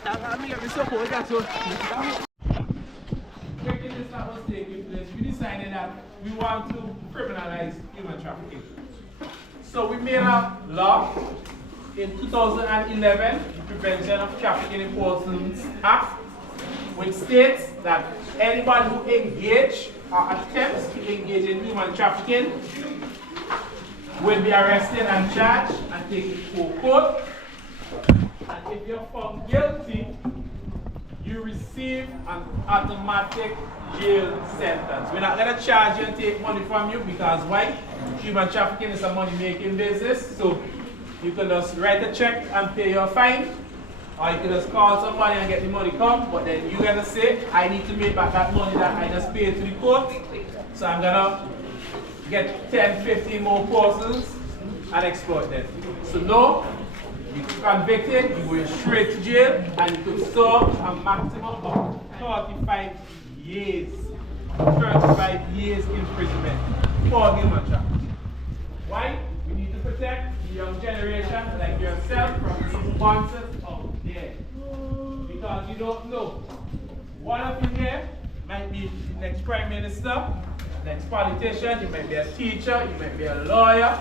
We decided that we want to criminalize human trafficking. So we made a law in 2011, the Prevention of Trafficking in Persons Act, which states that anybody who engages or attempts to engage in human trafficking will be arrested and charged and taken to court. And if you're found guilty, you receive an automatic jail sentence. We're not going to charge you and take money from you because why? Human trafficking is a money-making business. So you can just write a check and pay your fine, or you can just call somebody and get the money come, but then you're going to say, I need to make back that money that I just paid to the court. So I'm going to get 10, 15 more persons and exploit them. So no, you're convicted, you go straight to jail, and you could serve a maximum of 35 years. 35 years imprisonment for human trafficking. Why? We need to protect the young generation like yourself from these monsters out there. Because you don't know. One of you here might be the next prime minister, next politician, you might be a teacher, you might be a lawyer,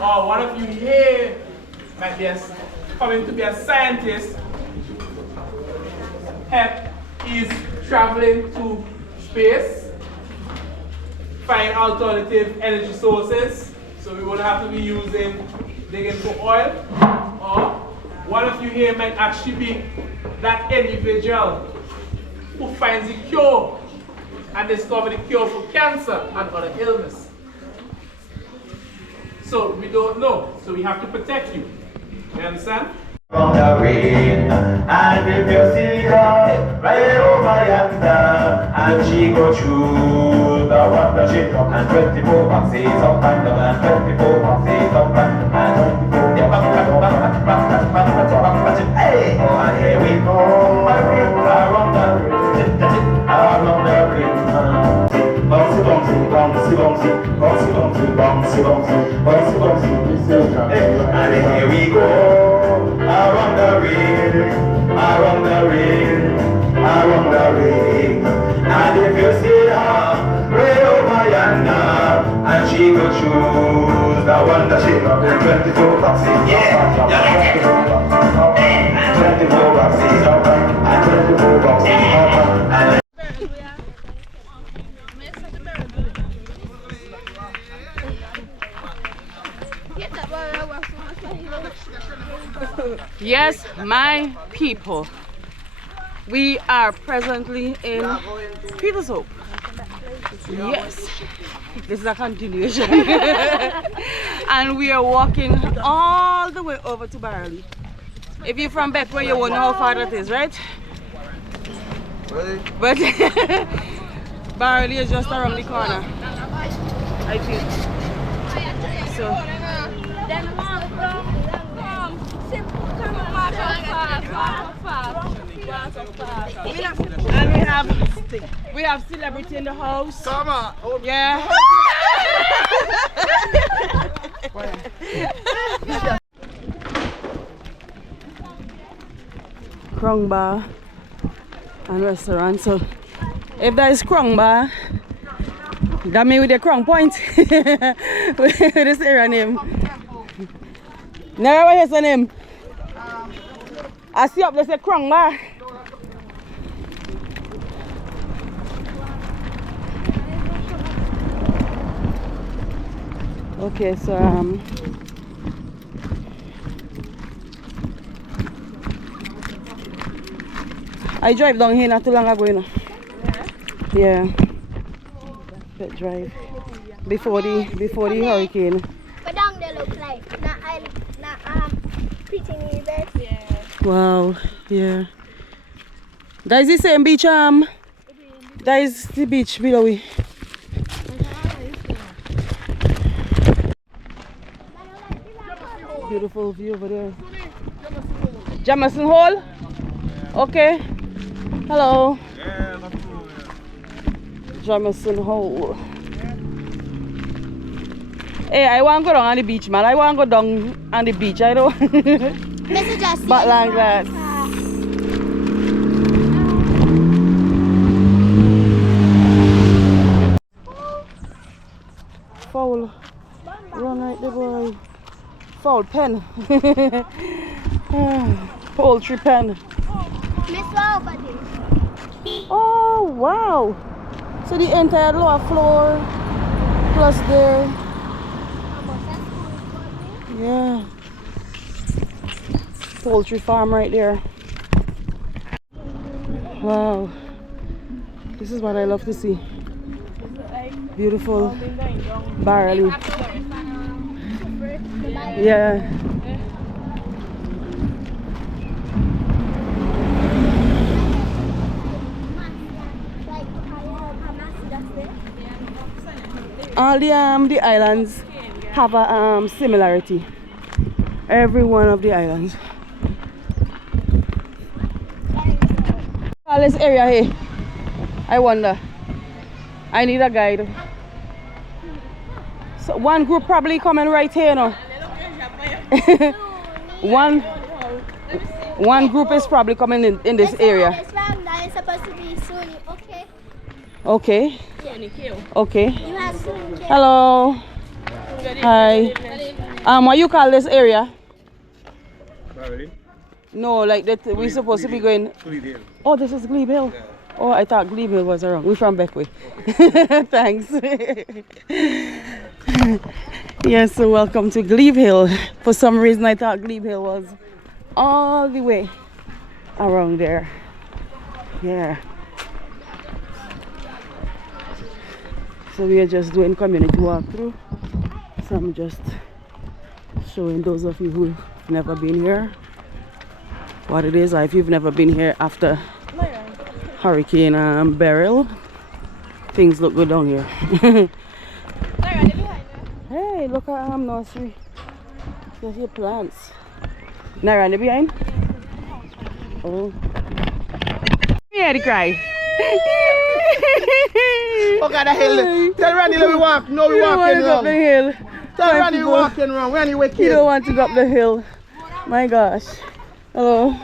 or one of you here might be coming to be a scientist. He's traveling to space, find alternative energy sources, so we won't have to be digging for oil. Or one of you here might actually be that individual who finds the cure and discover the cure for cancer and other illness. So we don't know, so we have to protect you. You understand? From the rain, and if you see her right over yonder, and she go through the wonder she drop, and 24 boxes of thunder, and 24 boxes of thunder, and 24 hey, oh, and here we go, around the ring, around the ring. Bouncy, bouncy, bouncy, bouncy, bouncy, bouncy, bouncy, bouncy, bouncy, bouncy, and here we go. Around the ring, around the ring, around the ring. And if you see her way over yonder, and she will choose the one that she loves, and 24 boxes, yeah, you get it. 24 boxes, and 24 boxes, and Yes, my people, we are presently in Peter's Hope. Yes, this is a continuation. And we are walking all the way over to Barrouallie. If you're from Beck, where you won't know how far that is, right? But Barrouallie is just around the corner, I think. So. And we have celebrity in the house. Come on. Yeah. Krong Bar and restaurant. So if that is Krong Bar, that means with the Krong Point. With this area name. Never hear the name. I see up there say Krong Bar. Okay, so I drive down here not too long ago, you know. Yeah. That drive before the hurricane. But down there look like pretty neighbors. Yeah. Wow, yeah. That is the same beach, that is the beach below we. Beautiful view over there. Jamison Hall? Okay. Hello. Jamison Hall. Hey, I want to go down on the beach, man. I want to go down on the beach, I know. Backland glass. fowl pen. Poultry pen. Miss Robert. Oh wow! So the entire lower floor plus there. Yeah. Poultry farm right there. Wow. This is what I love to see. Beautiful Barrouallie. Yeah. All the islands have a similarity. Every one of the islands. All this area here, I wonder. I need a guide. So one group probably coming right here now. one group is probably coming in this area. That is supposed to be Suni, okay? Okay. Suni-KO. Okay. You have Suni-KO. Hello. Hi. What you call this area? Barrouallie? No, like that we're supposed to be going. Glee. Oh, this is Glee Hill. Yeah. Oh, I thought Glee Hill was around. We're from Beckway. Thanks. Yes, so welcome to Glee Hill. For some reason, I thought Glee Hill was all the way around there. Yeah. So we are just doing community walkthrough. So I'm just showing those of you who've never been here what it is. If you've never been here after Hurricane Beryl, things look good down here. Hey, look at nursery. There's your plants. Naira behind? Oh. Yeah, the cry. Oh God, the hill. Tell Randy let me walk. No, we You don't want walking to go up the wrong. hill. Tell My Randy we people, walking wrong. Randy wake You don't here. want to go up the hill. My gosh. Hello.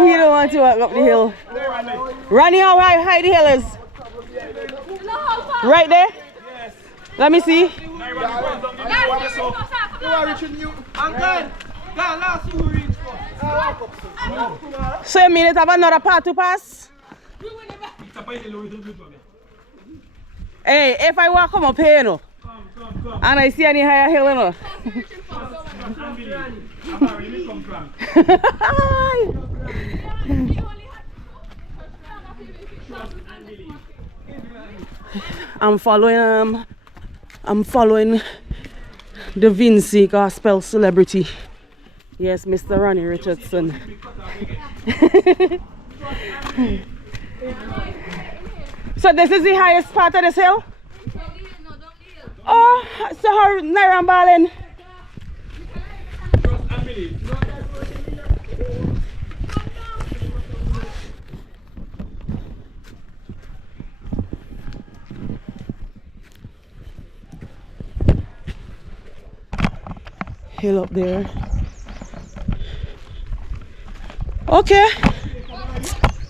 You don't want to walk up the hill. Ronnie, how high the hill is? Right there? Let me see. You are reaching you. Uncle. God, last you reach for. So you mean it have another part to pass? Hey, if I walk come up here, you know, and I see any higher hill, you know. I'm following the Vincent gospel celebrity. Yes, Mr. Ronnie Richardson. So this is the highest part of this hill? Oh, so how Naira Balin? Hill up there. Okay.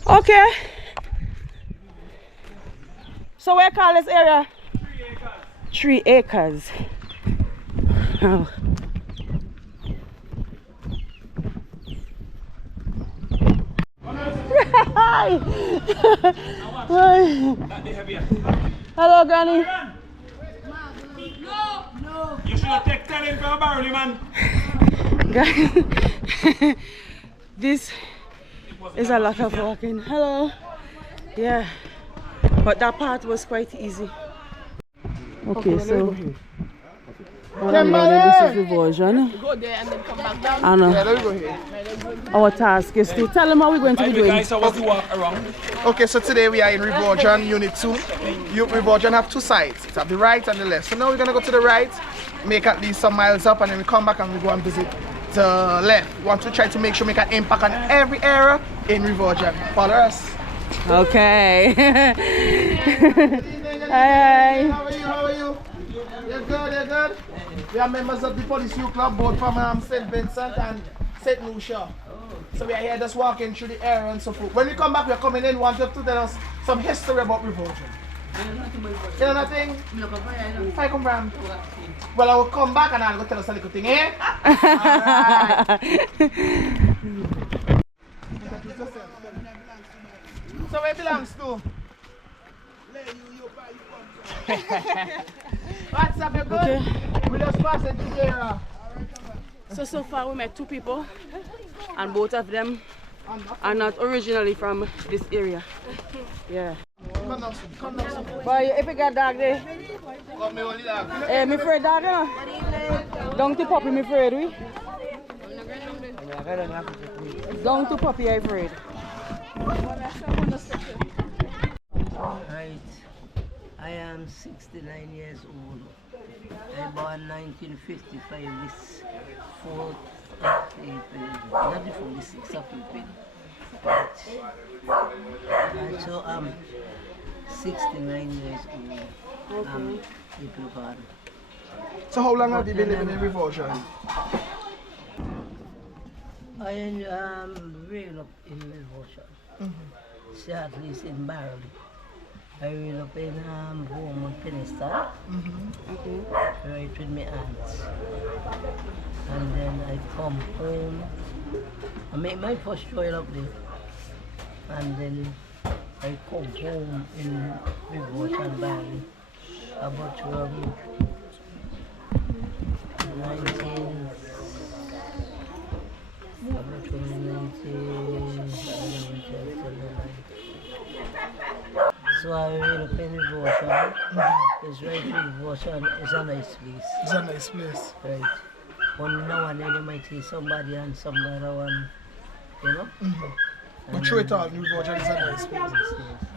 Okay. So where call this area? 3 acres. Oh. Hi. Hi. Hello, Granny. You should have taken talent from Barrouallie, man. This is a lot of walking. Hello. Yeah. But that part was quite easy. Okay, so this is the version. Go there and then come back down. And Yeah, let me go here. our task is to tell them how we're going to be doing. Guys, how was the walk around? Okay, so today we are in Rivergen Unit 2. Rivergen have two sides. It's at the right and the left. So now we're going to go to the right, make at least some miles up, and then we come back and we go and visit the left. We want to try to make sure we make an impact on every area in Rivergen. Follow us. Okay. Hi. Hi. How are you? How are you? You're good, you're good. We are members of the Police Youth Club, both from St. Vincent and St. Lucia. So we are here just walking through the area and so forth. When we come back, we are coming in, want you to tell us some history about Rivergen. You know nothing? If I come from. Well, I will come back and I'll go tell us a little thing, eh? Alright. So where it belongs to? What's up, you good? Okay. We just passed it here. So far we met two people and both of them are not originally from this area. Yeah. Come down. But if you got dog there, Got me only dog. hey, me afraid dog, you know? Down to puppy, me afraid, we? Down to puppy, I afraid. Right. I am 69 years old. I born 1955, this 4th of April, not the 4th, the 6th of April. And so I'm 69 years old. I'm April born. So how long have you been living in Revulsion? I grew up in Revulsion. See, at least in Barrouallie. I grew up in home on Penistal, right with my aunts. And then I come home. I make my first trial up there. And then I come home in Revulsion Barrouallie about 19. So I will up in Revulsion. It's right in Revulsion. It's a nice place. It's a nice place. Right. One now and then you might see somebody and some other one, you know? But through it all, Revulsion is a nice place.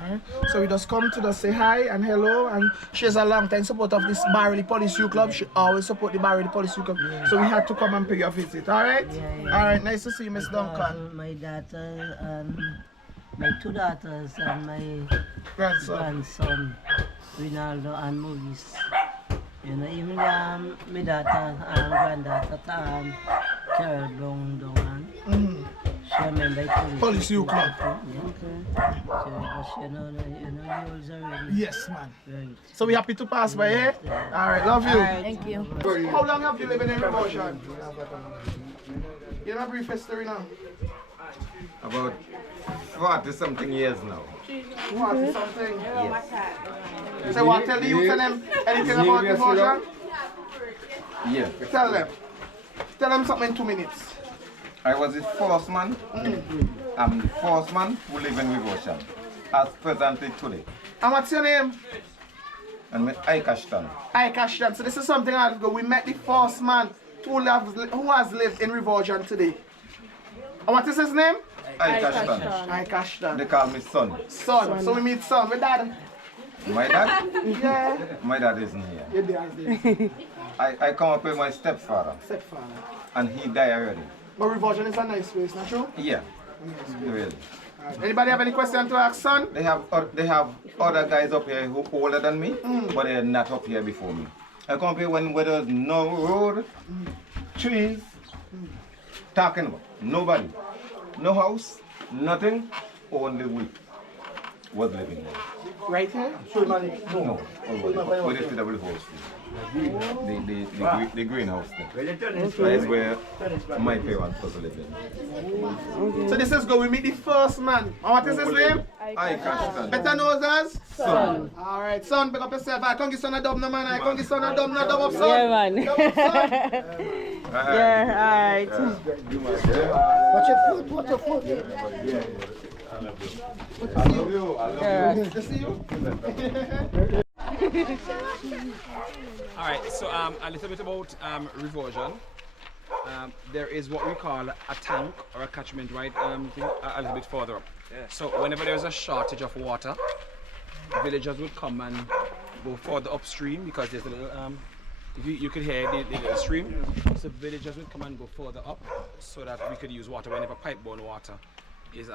Alright? So we just come to just say hi and hello, and she's a long time supporter of this Barrouallie Police Youth Club. She always support the Barrouallie Police Youth Club. So we had to come and pay you a visit, alright? Alright, nice to see you, Miss Duncan. My daughter and my two daughters and my grandson, Rinaldo and Maurice. You know, even my daughter and granddaughter, Carol Brown down. She member Police Youth Club. Yeah. So, you know, yours already. Yes, man. Right. So we happy to pass by here. Alright, love you. Thank you. How long have you lived in Revulsion? You have a brief history now. About 40-something years now. 40-something? Yes. So what, tell the youth and them anything about Revulsion? Yeah. Tell them. Tell them something in 2 minutes. I was the first man. I'm the first man who live in Revulsion. As presently today. And what's your name? And my Ike Ashton. Ike Ashton. So this is something I go. We met the first man who has lived in Revulsion today. And what is his name? Ike Ashton. Ike Ashton. They call me son. Son. So we meet son. My dad. My dad? Yeah. My dad isn't here. Your dad is. I come up with my stepfather. Stepfather. And he died already. But Revulsion is a nice place, not true? Yeah. Really. Anybody have any question to ask son? They have other guys up here who older than me, but they're not up here before me. I come up here when there's no road, trees, talking about nobody, no house, nothing, only we was living there. Right here? No, where the double house the greenhouse there. That's where my parents was living. So this is going we meet the first man. And what is his name? Ike Ashton. Better known as? Son. Alright, son, pick up yourself. I can't give son a dub no man. I can't give son a dub no dub up son. Yeah, man. Dub up, son. Yeah, alright. Watch your foot, watch your foot. I love you. To see you. Alright, so a little bit about Revulsion. There is what we call a tank or a catchment right a little bit further up. So whenever there's a shortage of water, villagers would come and go further upstream because there's a little you could hear the little stream. So villagers would come and go further up so that we could use water whenever pipe-borne water is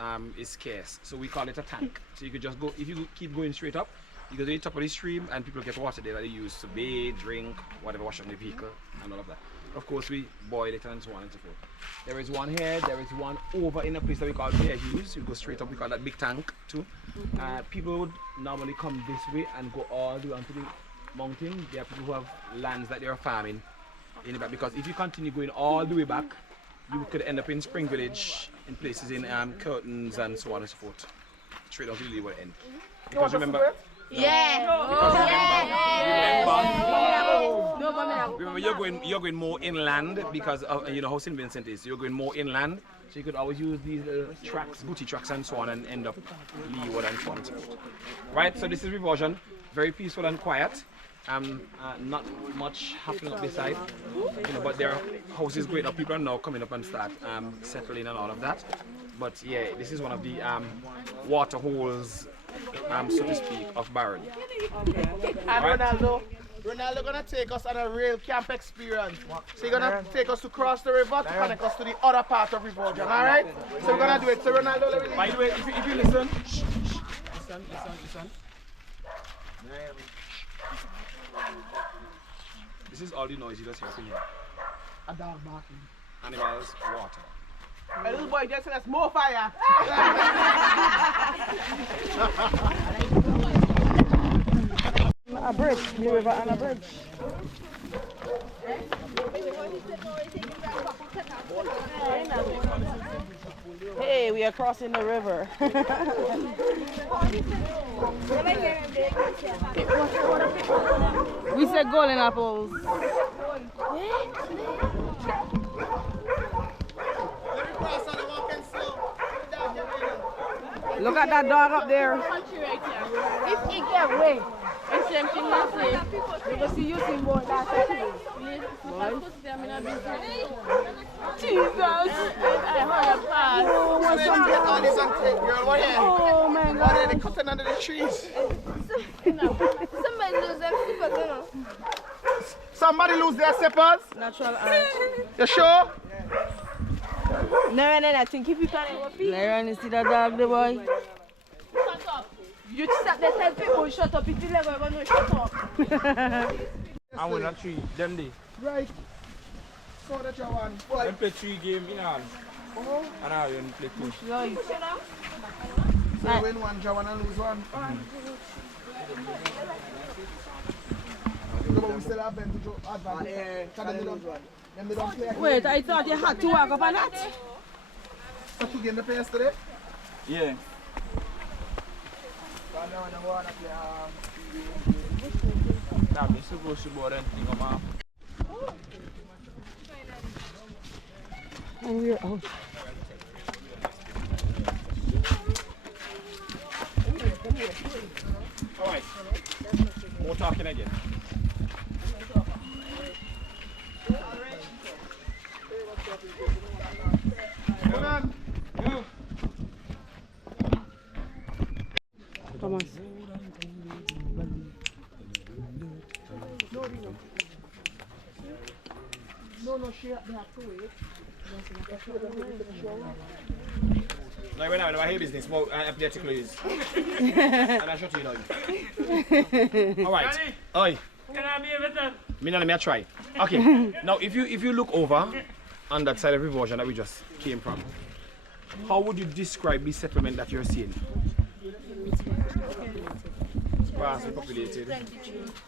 scarce. So we call it a tank. So you could just go, if you keep going straight up, you go to the top of the stream and people get water there that they use to bathe, drink, whatever, wash up the vehicle and all of that. of course we boil it and so on and so forth. There is one here, there is one over in a place that we call Bear Hughes. You go straight up, we call that big tank too. People would normally come this way and go all the way onto the mountain. There are people who have lands that they are farming in the back, because if you continue going all the way back, you could end up in Spring Village, in places in Curtains and so on and so forth. Straight on to the leeward end. Because remember, remember you're going more inland because of, you know how St. Vincent is. You're going more inland, so you could always use these tracks, booty tracks and so on, and end up leeward and so on and so forth. Right, so this is Reversion, very peaceful and quiet. Not much happening up this side, you know, but there are houses going up. People are now coming up and start settling and all of that. But yeah, this is one of the water holes, so to speak, of Barrouallie. And Ronaldo gonna take us on a real camp experience. So he's gonna take us to cross the river to connect us to the other part of Reversion, alright? So we're gonna do it. So Ronaldo, let me By the way, if you listen, listen. This is all the noise you just hear from here. a dog barking. Animals, water. A little boy just said that's more fire. A bridge, the river and a bridge. Hey, we are crossing the river. We said golden apples. Look at that dog up there. If it get away, it's empty nothing. Because you using more than Jesus! I heard a pass. Oh man, God, they're cutting under the trees. Somebody lose them slippers, you know. Somebody lose their slippers? Natural art. You sure? Naren, I think if you can Naren, you see that dog, the boy? Shut up. You stop there, tell people shut up. If you never ever know, shut up. I want a tree, them day. Right. So that you want. Them play 3 games in all. And I will play 2. So you win one, Jawan, and lose one. But we still have them to advantage. Them they don't play again. Wait, I thought you had to walk up on that. So 2 games they play yesterday? Yeah. Nah, I'm supposed to go and think of my... And we're out. Alright, more talking again. Come on. Come on. No, she have to wait. No, we're not in my business, but politically is. And I shut you down. Alright. Oi. Can I be with them? Me and me I try. Okay. Now if you look over on that side of Reversion that we just came from, how would you describe the settlement that you're seeing? Sparsely populated.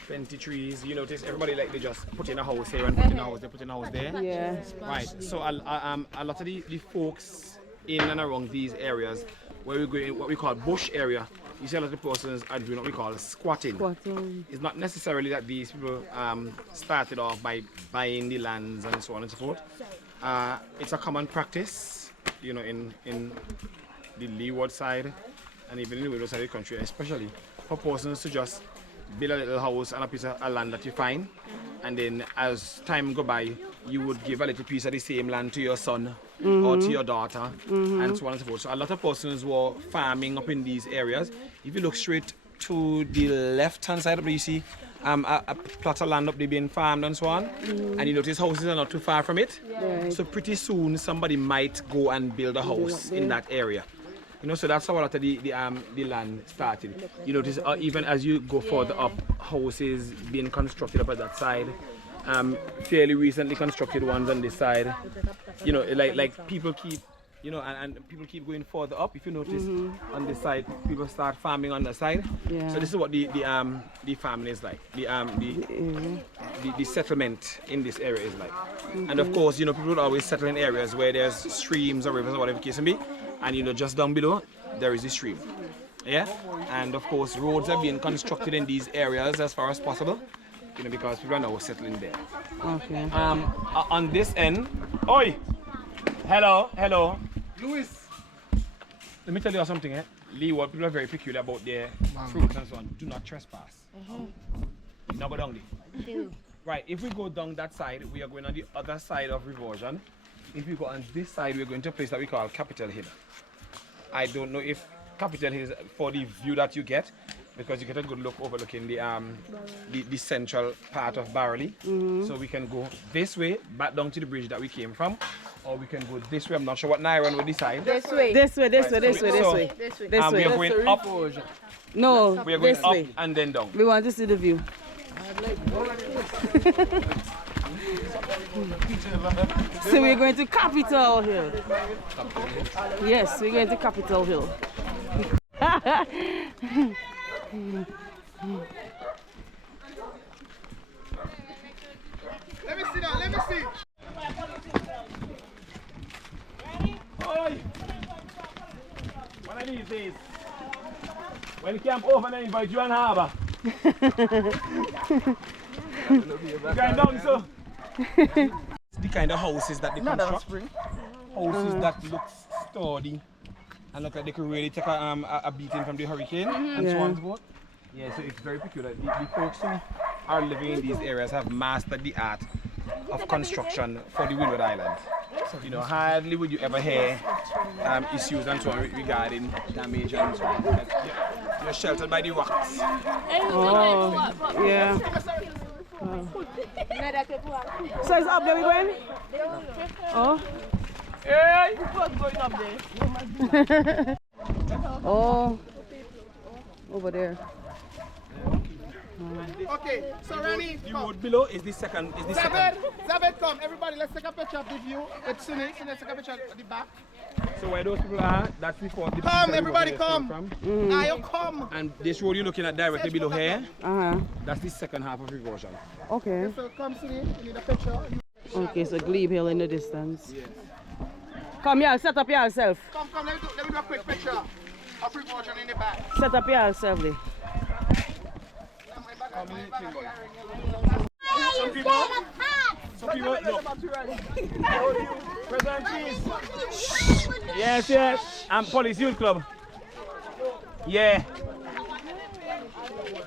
20 trees. You notice everybody like they just put in a house here and put in a house, they put in a house there. Yeah. Right. So a lot of the folks in and around these areas where we go in what we call bush area, you see a lot of persons are doing what we call squatting. It's not necessarily that these people started off by buying the lands and so on and so forth. It's a common practice, you know, in the leeward side and even in the windward side of the country, especially for persons to just build a little house on a piece of land that you find, and then as time go by, you would give a little piece of the same land to your son or to your daughter, and so on and so forth. So a lot of persons were farming up in these areas. If you look straight to the left-hand side up there, you see a plot of land up there being farmed and so on, and you notice houses are not too far from it. Right. So pretty soon somebody might go and build a house in that area. You know, so that's how a lot of the land started. You notice even as you go further up, houses being constructed up at that side. fairly recently constructed ones on this side. You know, like people keep, you know, and people keep going further up. If you notice on this side, people start farming on the side. Yeah. So this is what the family is like. The settlement in this area is like. And of course, you know, people would always settle in areas where there's streams or rivers or whatever the case may be. And you know, just down below there is a stream. Yeah. And of course, roads are being constructed in these areas as far as possible. You know, because people are now settling there. Okay. On this end, oi, hello. Louis. Let me tell you something, eh? Leeward people are very peculiar about their fruits and so on. Do not trespass. Now go down there. Right, if we go down that side, we are going on the other side of Reversion. If we go on this side, we're going to a place that we call Capitol Hill. I don't know if Capitol Hill is for the view that you get, because you get a good look overlooking the central part of Barrouallie. So we can go this way, back down to the bridge that we came from, or we can go this way. I'm not sure what Nairon will decide. This way. This way. We are going up. No, We are going this up way. and then down. We want to see the view. So we're going to Capitol Hill. Yes, we're going to Capitol Hill. Let me see now, let me see. Oi! One of these days, when you camp over and invite you and Harbour. Going down, so. The kind of houses that they construct. Houses that look sturdy and look like they could really take a beating from the hurricane and so on and so forth. Yeah, so it's very peculiar. The folks who are living in these areas have mastered the art of construction for the Windward Islands. You know, hardly would you ever hear issues and so on regarding damage and so on. You're sheltered by the rocks. Oh, yeah. So it's up there we going? Oh. Hey! Oh. Over there. Okay, so Rani, The road below is the second. Zabed, come. Everybody, let's take a picture of the view with Suni. So let's take a picture at the back. So where those people are, that's before the Come, everybody, come. Now you come. And this road you're looking at directly below here, that's the second half of Reversion. Okay. So come, Suni. You need a picture. Okay, so Glee Hill in the distance. Yes. Come here, set up yourself. Come, let me do a quick picture of Reversion in the back. Set up yourself there. Some people, no. President Cheese. Yes. I'm Police Youth Club. Yeah.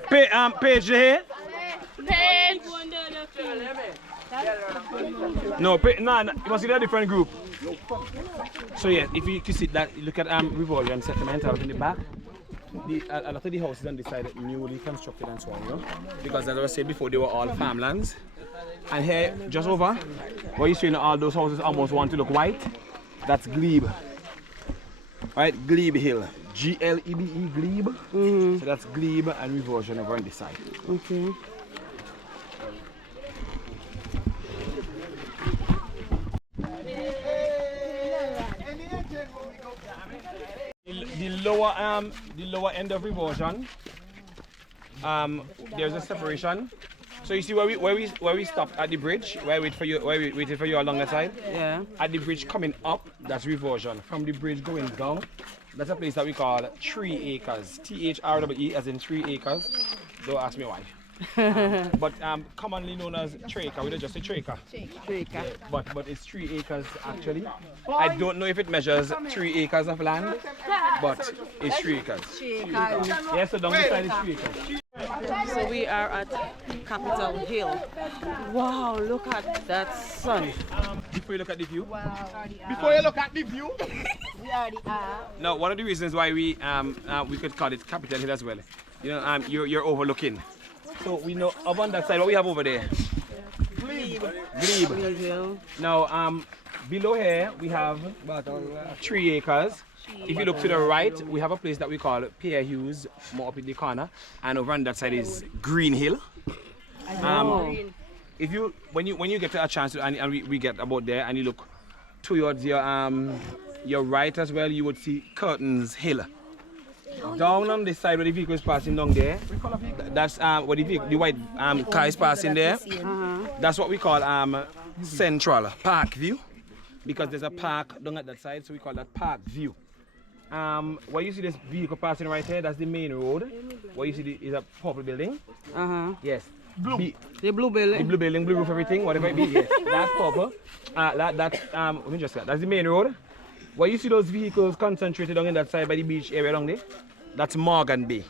Page here. Page. No, you must see a different group. So yeah, if you see that, look at Reversion settlement out in the back. A lot of the houses on this side are newly constructed and so on, you know? Because as I was saying before, they were all farmlands. And here, just over, where you're seeing all those houses almost want to look white, that's Glebe. Right, Glebe Hill. G-L-E-B-E, Glebe. So that's Glebe and Reversion over on this side. Okay. The lower end of Reversion, there's a separation. So you see where we stopped at the bridge, where we waited for you along the side. Yeah. At the bridge coming up, that's Reversion. From the bridge going down, that's a place that we call 3 acres. T-H-R-E-E as in 3 acres. Don't ask me why. But commonly known as Traker, we don't just say Traker. Traker. But it's 3 acres actually. I don't know if it measures 3 acres of land, but it's 3 acres. 3 acres. Yes, so down the side is 3 acres. So we are at Capitol Hill. Wow, look at that sun. Before you look at the view. Before you look at the view. We already are. Now, one of the reasons why we could call it Capitol Hill as well, you know, you're overlooking. So we know up on that side, what we have over there? Glebe. Hill. Now, below here we have 3 acres. If you look to the right, we have a place that we call Pierre Hughes, more up in the corner, and over on that side is Green Hill. if you when you get a chance to, and we get about there and you look towards your right as well, you would see Curtains Hill. Down on this side where the vehicle is passing down there, that's where the white car is passing there. That's what we call Central Park View, because there's a park down at that side, so we call that Park View. Where you see this vehicle passing right here, that's the main road. Where you see is a purple building. Yes. Blue. The blue building. The blue building, blue roof, everything, whatever it be. Yes. That's purple. Let me just that's the main road. Where you see those vehicles concentrated down in that side by the beach area down there, that's Morgan Bay.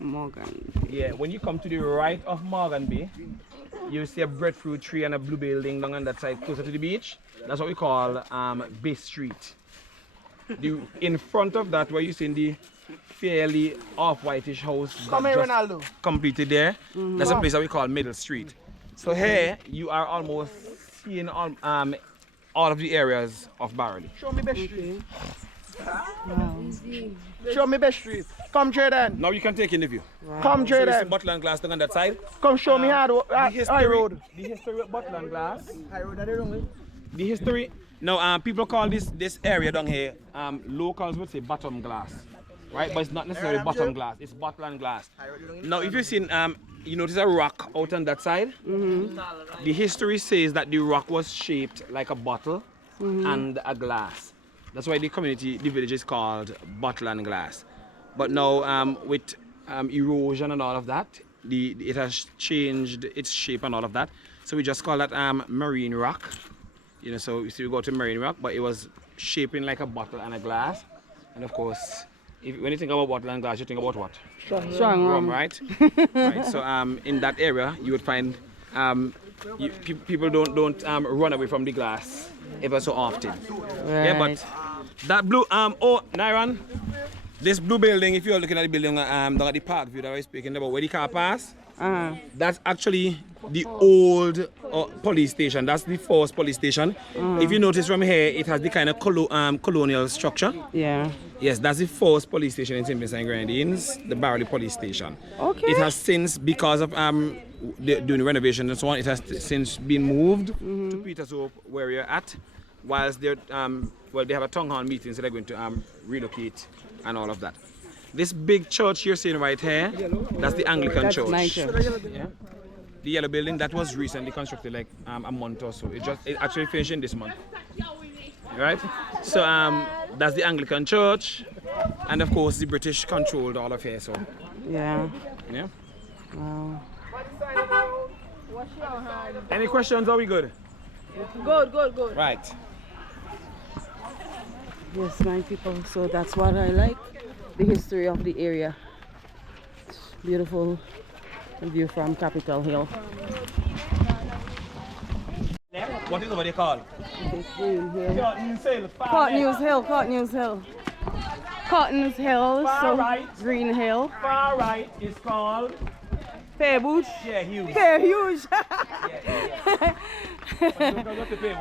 Morgan. Yeah, when you come to the right of Morgan Bay, you see a breadfruit tree and a blue building down on that side closer to the beach. That's what we call Bay Street. In front of that, where you see the fairly off-whitish house completed there, that's a place that we call Middle Street. So here, you are almost seeing all of the areas of Barrouallie. Show me Best Street. Show me Best Street. Come, Jordan. Now you can take in the view. Come, Jordan. So you see Butland Glass down on that side. Come show me High Road. The history of Butland Glass. The history. Now, people call this area down here, locals would say bottom glass, right? But it's not necessarily bottom glass, it's Butland Glass. Now, if you've seen, you notice a rock out on that side? The history says that the rock was shaped like a bottle and a glass. That's why the village is called Butland Glass. But now, with erosion and all of that, it has changed its shape and all of that. So we just call that marine rock. You know, so we go to marine rock, but it was shaping like a bottle and a glass. And of course, when you think about bottle and glass, you think about what? Strong rum, right? Right. So in that area, you would find people don't run away from the glass ever so often. Right. Yeah, but that blue Nairan, this blue building, if you're looking at the building down at the park view that I was speaking about, where the car passed, that's actually the old police station. That's the first police station. If you notice from here, it has the kind of colonial structure. Yeah. Yes, that's the first police station in St. Vincent and Grenadines, the Barrouallie police station. Okay. It has since, because of doing renovation and so on, it has since been moved to Peter's Hope, where you're at, whilst they're they have a town hall meeting, so they're going to relocate and all of that. This big church you're seeing right here, that's the Anglican church. Nice. Yeah. The yellow building, that was recently constructed, like a month or so. It actually finished in this month. Right? So that's the Anglican church, and of course the British controlled all of here. So yeah. Wow. Any questions? Are we good? Good. Right. Yes, my people. So that's what I like. The history of the area. It's beautiful view from Capitol Hill. What is what they call? Cotton's Hill. Far right. Green Hill. Far right is called Pear-Bush. Pear-Huge. Pear-Huge.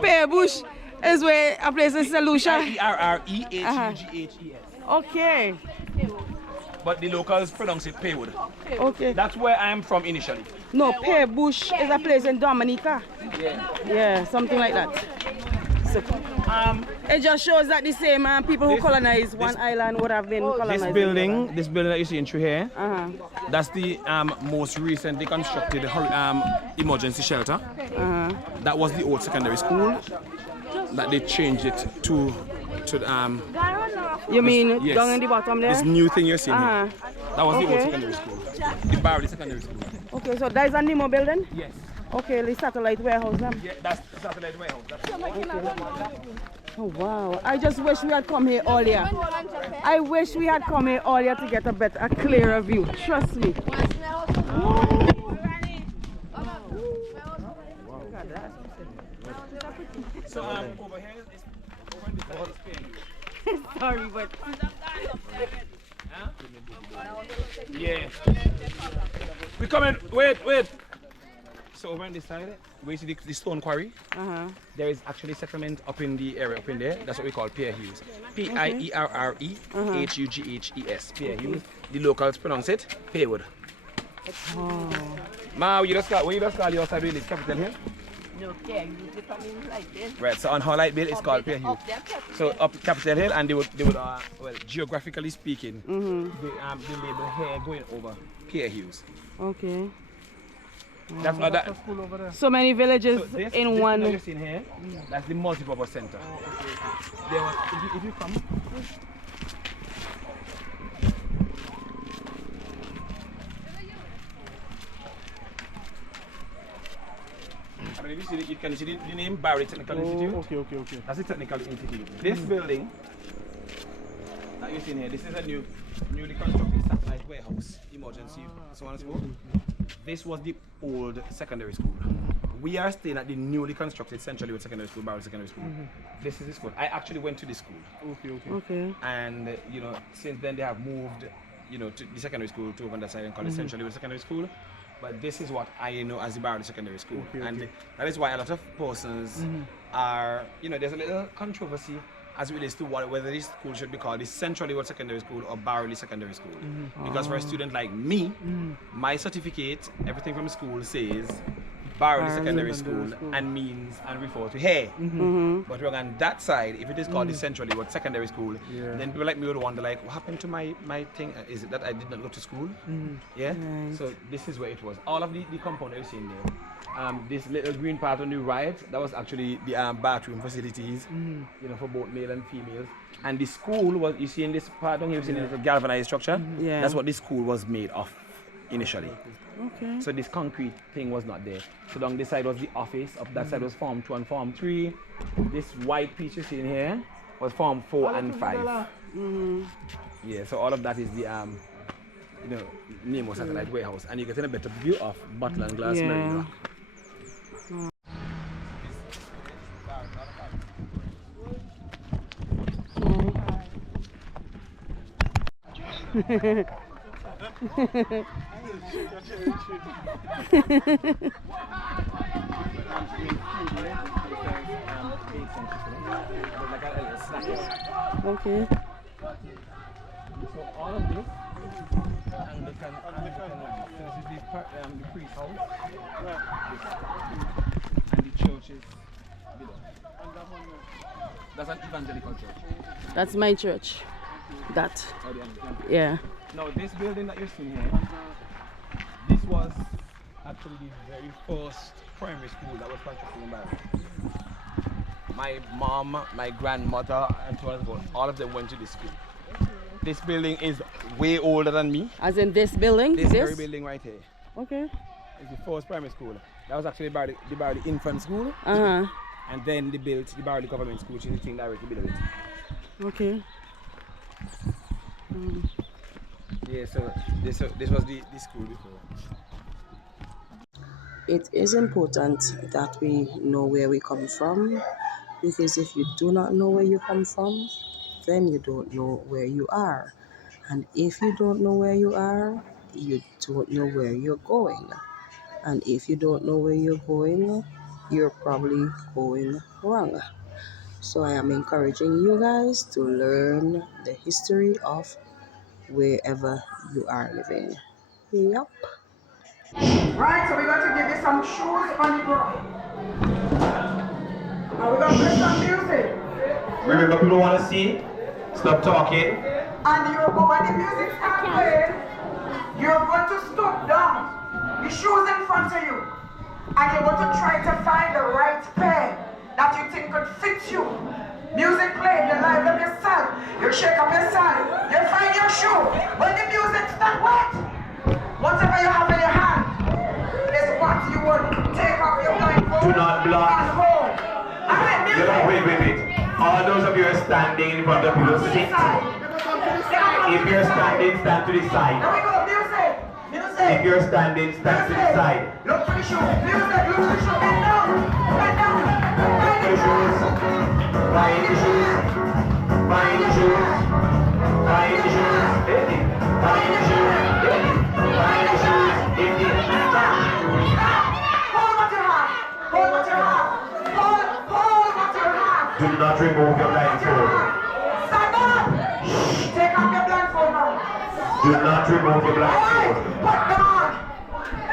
Pear-Bush is where a place in St. Lucia. Pearrehughes. Okay. But the locals pronounce it Pearwood. Okay. That's where I am from initially. No, Pear-Bush is a place in Dominica. Yeah, something like that. So, it just shows that the same people who colonized one island would have been colonized. This building that you see in through here, that's the most recently constructed emergency shelter. That was the old secondary school that they changed it to you mean yes, down in the bottom there? This new thing you're seeing here. That was the old secondary school. The Barrouallie secondary school. Okay, so that is a Nemo building? Yes. Okay, the satellite warehouse now. Yeah, that's the satellite warehouse. Oh wow, I just wish we had come here earlier. I wish we had come here earlier to get a clearer view. Trust me. So over here is Sorry, but yeah. We coming. Wait. So over on this side, where you see the stone quarry, there is actually settlement up in the area up in there. That's what we call Pearrehughes. Pearrehughes. Pearrehughes. The locals pronounce it Pearwood. Ma, you just call, when you just call your side village Capitol Hill? No, care, you just come in like this. Right, so on Highlight Bill it's called Pier Hill. So up Capitol Hill and they would well, geographically speaking, they label here going over Pier Hills. Okay. That's what that. So many villages So this in one. that you're seeing here, that's the multipurpose center. There was, if you come, I mean, if you see, you can see the name Barrouallie Technical Institute. Okay. That's the technical institute. This building that you're seeing here, this is a newly constructed satellite warehouse, emergency, so on and so forth. This was the old secondary school. We are staying at the newly constructed Central Youth Secondary School, Barrouallie Secondary School. This is the school. I actually went to the school. Okay. And you know, since then they have moved, you know, to the secondary school to over that side and call it Central Youth Secondary School. But this is what I know as the Barrouallie Secondary School. And that is why a lot of persons are, you know, there's a little controversy as it relates to whether this school should be called the Central Youth Secondary School or Barrouallie Secondary School. Because for a student like me, my certificate, everything from school says Barrouallie Secondary School and means and refer to here. But we're on that side, if it is called the Central Youth Secondary School, then people like me would wonder like, what happened to my thing? Is it that I did not go to school? Yeah? Right. So this is where it was. All of the compound that you're seeing there. This little green part on the right, that was actually the bathroom facilities, you know, for both male and females. And the school was, you see in this part down here, you see in this galvanized structure? Yeah. That's what this school was made of initially. Okay. So this concrete thing was not there. So down this side was the office, up that side was Form 2 and Form 3. This white piece you see in here was Form 4 and 5. Yeah, so all of that is the you know, Nemo Satellite Warehouse. And you get a better view of Butler and Glass Marina. Okay. So all of this, and this is the priest house, and the church is below. That's an evangelical church. That's my church. That. Yeah. Now this building that you're seeing here, this was actually the very first primary school that was constructed in Barrouallie. My mom, my grandmother, and so on and so forth, all of them went to this school. This building is way older than me. As in this building? This very building right here. Okay. It's the first primary school. That was actually the Barrouallie Infant School. And then they built the Barrouallie Government School, which is the thing directly below it. Okay. Yeah, so this was the school before. It is important that we know where we come from, because if you do not know where you come from, then you don't know where you are. And if you don't know where you are, you don't know where you're going. And if you don't know where you're going, you're probably going wrong. So I am encouraging you guys to learn the history of wherever you are living. Yep. Right, so we're going to give you some shoes on the ground. And we're going to play some music. Remember, people want to see. Stop talking. And you go when the music starts playing, you're going to stop down. The shoes in front of you. And you're going to try to find the right pair that you think could fit you. Music playing, you lie up yourself. You shake up yourself. You find your shoe. When the music starts, what? Whatever you have in your hand is what you would take off your blindfold. Do not block. And hold. Alright, music. Wait. All those of you are standing in front of you, sit. If you're standing, stand to the side. There we go, music. If you're standing, stand to the side. Look for the shoe. Music, look for the shoe. Bend down. Bend down. Find the shoes. Find the shoes. Find the shoes. Find the shoes. Find the shoes. Find the shoes. Hold what you have. Hold what you have. Hold what you have. Do not remove your blindfold. Stand up. Take off your blindfold now. Do not remove your blindfold. Put them on.